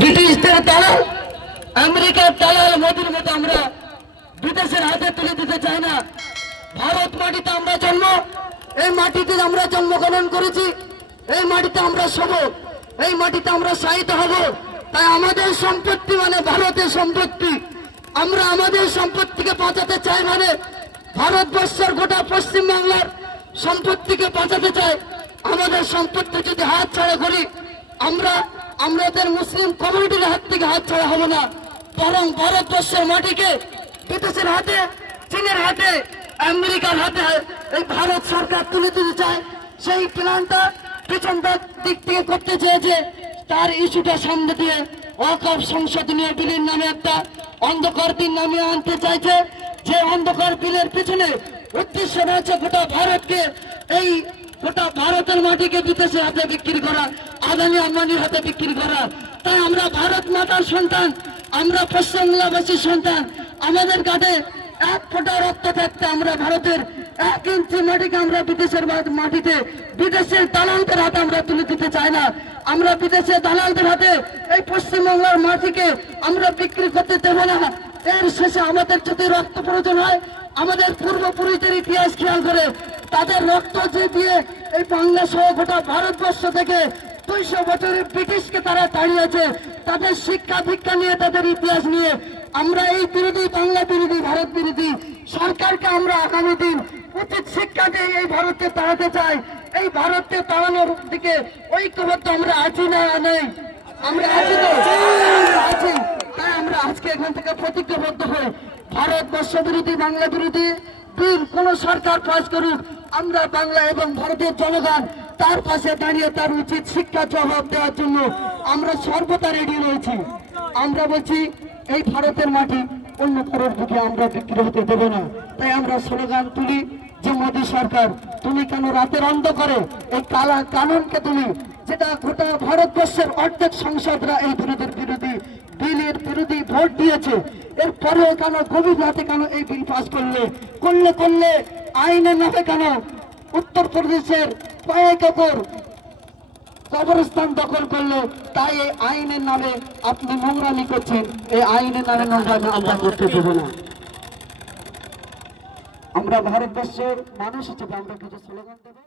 ব্রিটিশদের দালাল। আমেরিকার দালাল মোদির মতো আমরা বিদেশের হাতে তুলে দিতে চাই না। ভারত মাটিতে আমরা জন্ম, এই মাটিতে আমরা জন্মগ্রহণ করেছি, এই মাটিতে আমরা শোব এই মাটিতে আমরা সাহিত হব। তাই আমাদের সম্পত্তি মানে ভারতের সম্পত্তি। আমরা আমাদের সম্পত্তিকে বাঁচাতে চাই মানে ভারতবর্ষের গোটা পশ্চিম বাংলার সম্পত্তিকে বাঁচাতে চাই। আমাদের সম্পত্তি যদি হাত ছাড়া করি, আমরা আমাদের মুসলিম কমিউনিটির হাত থেকে হাত ছাড়া হব না। বরং ভারতবর্ষের মাটিকে বিদেশের হাতে, চীনের হাতে, আমেরিকার হাতে এই ভারত সরকার তুলে দিতে চায়। সেই প্ল্যানটা পিছনটার দিক থেকে করতে চেয়েছে। তার ইস্যুটা সামনে দিয়ে ওয়াকফ সংশোধনীয় বিলের নামে একটা অন্ধকার দিন নামিয়ে আনতে চাইছে। যে অন্ধকার বিলের পিছনে উদ্দেশ্য রয়েছে গোটা ভারতকে এই গোটা ভারতের মাটিকে বিদেশের হাতে বিক্রি করা, আদানি আম্বানির হাতে বিক্রি করা। তাই আমরা ভারত মাতার সন্তান, আমরা পশ্চিমবাংলাবাসীর সন্তান। আমাদের কাছে এক ফোঁটা রক্ত থাকতে আমরা ভারতের এক ইঞ্চি মাটিকে আমরা বিদেশের মাটিতে, বিদেশের দালালদের হাতে আমরা তুলে দিতে চাই না। আমরা বিদেশের দালালদের হাতে এই পশ্চিমবাংলার মাটিকে আমরা বিক্রি করতে দেব না। এর শেষে আমাদের যদি রক্ত প্রয়োজন হয়, আমাদের পূর্বপুরুষদের ইতিহাস খেয়াল করে তাদের রক্ত যে দিয়ে এই বাংলা সহ গোটা ভারতবর্ষ থেকে দুইশো বছরের ব্রিটিশকে তারা তাড়িয়েছে। তাদের শিক্ষা দীক্ষা নিয়ে, তাদের ইতিহাস নিয়ে। আমরা এই বিরোধী বাংলা বিরোধী, ভারত বিরোধী সরকারকে আমরা আগামী দিন উচিত শিক্ষা দিয়ে এই ভারতকে তাড়াতে চাই। এই ভারতকে তাড়ানোর দিকে ঐক্যবদ্ধ আমরা আছি না, নেই। আমরা আছি আছি। তাই আমরা আজকে এখান থেকে প্রতিজ্ঞাবদ্ধ হয়ে ভারতবর্ষ বিরোধী, বাংলা বিরোধী বিল কোন সরকার পাশ করুক। আমরা বাংলা এবং ভারতের জনগণ তার পাশে দাঁড়িয়ে তার উচিত শিক্ষা জবাব দেওয়ার জন্য আমরা সর্বদা রেডি রয়েছি। আমরা বলছি, এই ভারতের মাটি অন্য কারোর দিকে আমরা বিক্রি হতে দেব না। তাই আমরা স্লোগান তুলি যে মোদী সরকার, তুমি কেন রাতের অন্ধকারে এই কালা কানুনকে তুমি, যেটা গোটা ভারতবর্ষের অর্ধেক সংসদরা এই বিরোধীর বিরোধী বিলের বিরোধী ভোট দিয়েছে, এরপরেও কেন গভীর রাতে কেন এই বিল পাস করলে? করলে করলে আইনের নামে কেন উত্তরপ্রদেশের কয়েক একর কবরস্থান দখল করল? তাই এই আইনের নামে আপনি নোংরামি করছেন। এই আইনের নামে নোংরামি আমরা করতে দেব না। আমরা ভারতবর্ষের মানুষ হিসেবে আমরা কিছু স্লোগান দেবো।